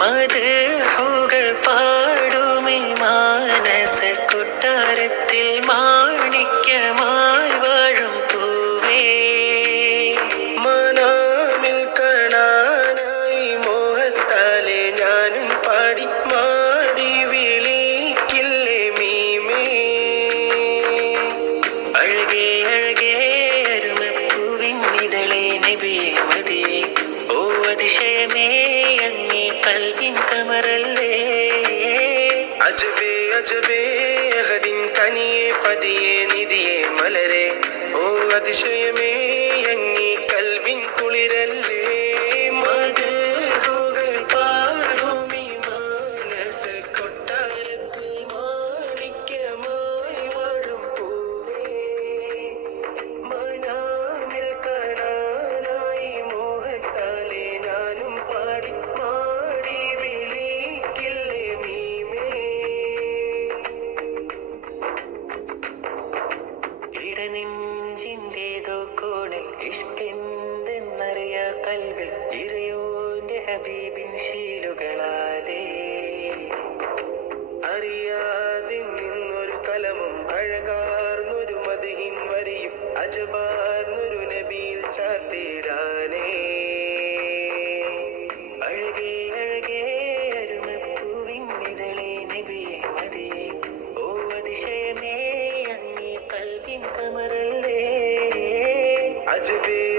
my dear. കൽവിൻ കമറല്ലേ? അജബേ അജബേ അഹദിൻ കനിയെ പതിയെ നിധിയെ മലരെ. ഓ അതിശയമേ കൽവിൽ ഇറയോന്റെ ഹബീബിൻ ശീലുകളാലേ. അറിയാതെ നിന്നൊരു കലമും അഴകാർന്നൊരു മതിഹിൻ വരിയും അജബാർന്നൊരു നബിയിൽ ചാത്തിടാനേ. അഴകേ അഴകേ അരുമപ്പൂവിൻ ഇതളേ നബിയെ മതിയെ. ഓ അതിശയമേ അങ്ങേ കൽവിൻ കമറല്ലേ. അജബേ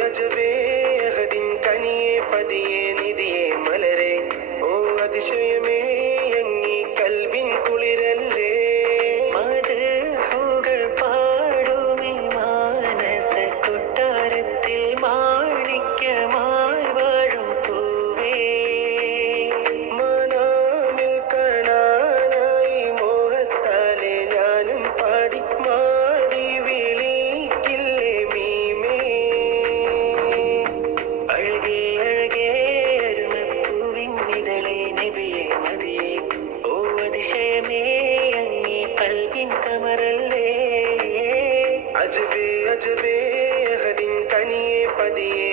for the